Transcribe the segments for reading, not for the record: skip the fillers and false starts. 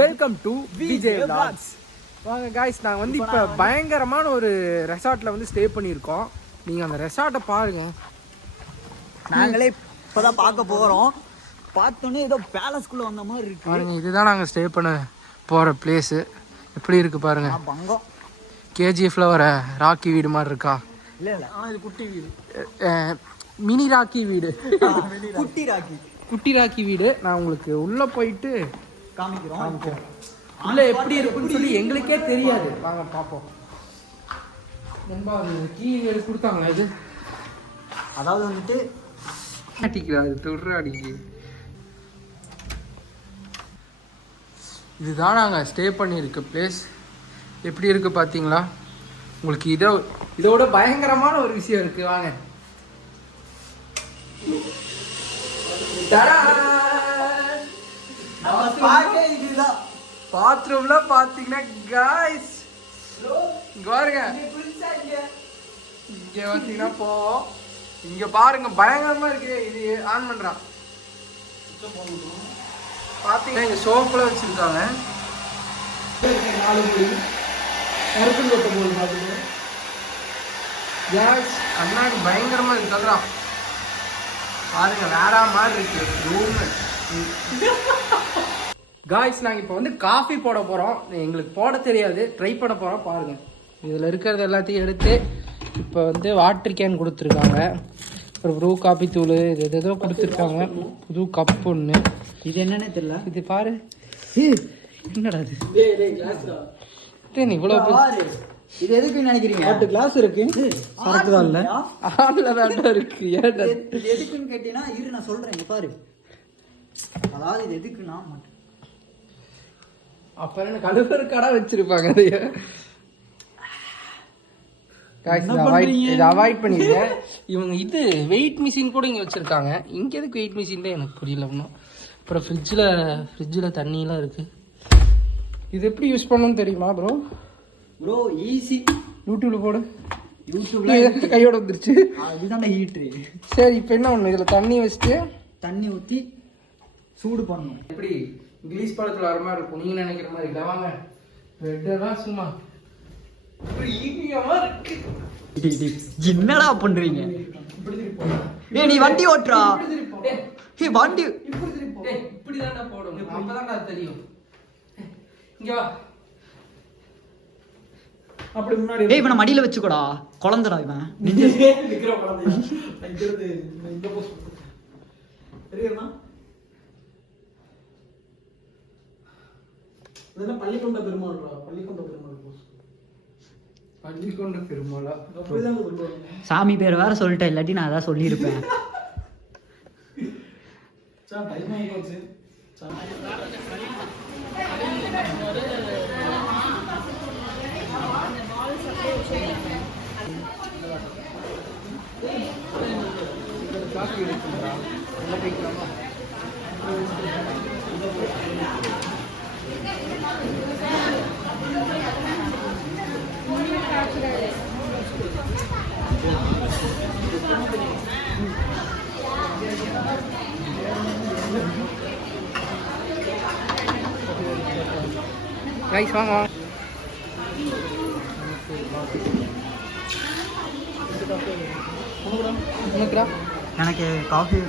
Welcome to Vijay vlogs. வாங்க guys, நாங்கள் வந்து இப்போ பயங்கரமான ஒரு ரெசார்ட்டில் வந்து ஸ்டே பண்ணியிருக்கோம். நீங்கள் அந்த ரெசார்ட்டை பாருங்க. நாங்களே இப்போதான் பார்க்க போகிறோம். பார்த்தோன்னே ஏதோ பேலஸ்குள்ளே வந்த மாதிரி இருக்கு பாருங்க. இதுதான் நாங்கள் ஸ்டே பண்ண போகிற பிளேஸு. எப்படி இருக்குது பாருங்க. பங்கம் கேஜிஎஃப்ல வர ராக்கி வீடு மாதிரி இருக்கா? இல்லை இல்லை, ஆனால் இது குட்டி வீடு, மினி ராக்கி வீடு, குட்டி ராக்கி வீடு. நான் உங்களுக்கு உள்ளே போயிட்டு காமிக்கிறோம். உள்ளே எப்படி இருக்குன்னு சொல்லி எங்களுக்கே தெரியாது. வாங்க பார்ப்போம். ரொம்ப கீ கொடுத்தாங்களா? இது அதாவது வந்துட்டு அடிக்கிறாரு தொடுறாடி. இதுதான் நாங்கள் ஸ்டே பண்ணியிருக்க பிளேஸ். எப்படி இருக்குது பார்த்தீங்களா? உங்களுக்கு இதோட பயங்கரமான ஒரு விஷயம் இருக்குது. வாங்க. பாத்ரூம்ல பாத்தீங்கன்னா காய்ஸ் பாருங்க. இங்க பாத்தீங்கன்னா இங்க பாருங்க, பயங்கரமா இருக்கு. இது ஆன் பண்றான் பாத்தீங்கன்னா. இங்க சோப்புல வச்சிருக்காங்க. கண்ணாடி பயங்கரமா இருக்கு. அதுதான் பாருங்க, வேற மாதிரி இருக்கு ரூம். காய்ஸ், நாங்கள் இப்போ வந்து காஃபி போட போகிறோம். எங்களுக்கு போட தெரியாது, ட்ரை பண்ண போகிறோம். பாருங்கள், இதில் இருக்கிறது எல்லாத்தையும் எடுத்து இப்போ வந்து வாட்டர் கேன் கொடுத்துருக்காங்க. அப்புறம் ப்ரூ காப்பி தூள், இது ஏதோ கொடுத்துருக்காங்க. புது கப் ஒன்று. இது என்னன்னே தெரியல. இது பாரு, என்னடா இது? இவ்வளோ இது எதுக்கு நினைக்கிறீங்க? 8 கிளாஸ் இருக்கு. கரெக்ட் தான் இல்ல? ஆன்ல தான் இருக்கு. ஏன்டா இது எதுக்குன்னு கேட்டீங்கன்னா, இரு நான் சொல்றேன். பாரு, அதாவது இது எதுக்குன்னா அப்ப என்ன கழுவுற கடை வச்சிருப்பாங்க. இதை அவாய்ட் பண்ணிடுங்க. இவங்க இது வெயிட் மிஷின் கூட இங்கே வச்சுருக்காங்க. இங்கே எதுக்கு வெயிட் மிஷின் தான் எனக்கு புரியல ஒன்றும். அப்புறம் ஃப்ரிட்ஜில் தண்ணியெலாம் இருக்குது. இது எப்படி யூஸ் பண்ணணும்னு தெரியுமா ப்ரோ? ஈஸி. யூடியூப்ல போடு. யூடியூப்ல கையோட வந்துருச்சு. இதுதான் ஹீட்ரு. சரி, இப்போ என்ன ஒன்று, இதில் தண்ணி வச்சுட்டு தண்ணி ஊற்றி சூடு பண்ணணும். எப்படி இங்கிலீஷ் படத்தில் வர மாதிரி இருக்கும். நீங்கள் நினைக்கிற மாதிரி இல்லை. வாங்க, ரெட்டெல்லாம் சும்மா என்னடா பண்றீங்க? நீ வண்டி ஓட்டுறா? வண்டி இப்படிதான்டா போடணும். அப்பதான்டா தெரியும். இங்க வா. அப்படி முன்னாடி இவனை மடியில வச்சுக்கோடா. குழந்தைடா இவன். பள்ளிக்கொண்ட பெருமாளா? சாமி பேர் வேற சொல்லிட்டேன், இல்லாட்டி நான் அதான் சொல்லியிருப்பேன். ரைஸ் வாங்க. எனக்கு காஃபி.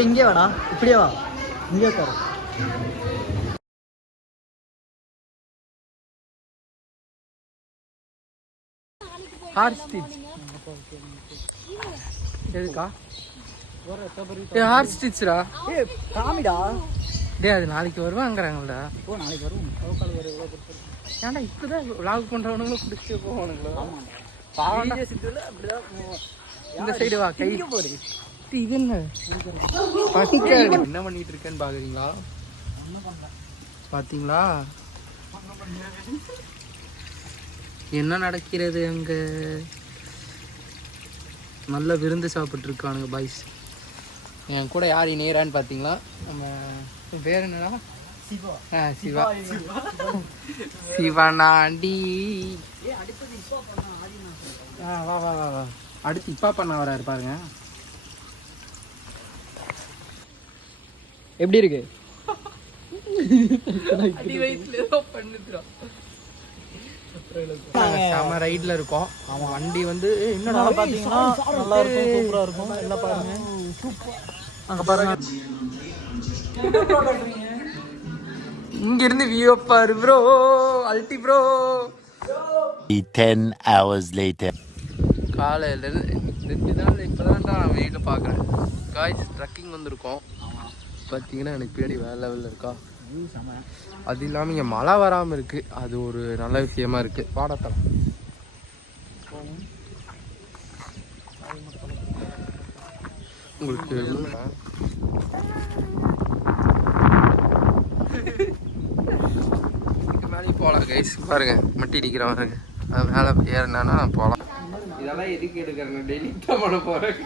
இங்கே வாடா, இப்படியே வா. இங்கே உட்காரு. ஹார்ட் ஸ்டிச் எதுக்கா? ஹார்ட் ஸ்டிச்ரா? காமிடா. அது நாளைக்கு வருவாங்கிறாங்களா? நாளைக்கு வரும். ஏன்டா இப்பதான் விளாக் பண்றவனுங்களும் பிடிச்சி போவானுங்களா? இந்த சைடு வா. கை போடு. இது என்ன பண்ணிட்டு இருக்கேன்னு பாக்குறீங்களா? பாத்தீங்களா என்ன நடக்கிறது அங்க? நல்ல விருந்து சாப்பிட்டு இருக்கானுங்க பாய்ஸ். என் கூட யார் இணையறான்னு பார்த்தீங்களா? நம்ம பேர் என்னடா? சிவா சிவனாண்டி. வா வா வா வா. அடுத்து இப்பா பண்ண வராரு பாருங்க. எப்படி இருக்கு? செம ரைட்ல இருக்கோம். அவன் வண்டி வந்து இன்னும் நல்லா பாத்தீங்கன்னா நல்லா இருக்கும், சூப்பரா இருக்கும். என்ன பாருங்க, அங்க பாருங்க. இங்க இருந்து வியூ பாரு ப்ரோ. அல்டி ப்ரோ. 10 hours later. காலையில இப்பதான் நான் வெயில பாக்குறேன். காய்ஸ் ட்ரக்கிங் வந்திருக்கோம். பார்த்தீங்கன்னா எனக்கு பின்னாடி வேற லெவலில் இருக்கா. அது இல்லாமல் இங்கே மழை வராமல் இருக்கு. அது ஒரு நல்ல விஷயமா இருக்கு. பாடத்தலாம் உங்களுக்கு இதுக்கு மேலே போகலாம் கைஸ். பாருங்க மட்டி அடிக்கிற பாருங்க. அது மேலே ஏறினா போகலாம். இதெல்லாம் எதுக்கு எடுக்கிறேன்? டெய்லி தான் பண்ண போகிறேன்.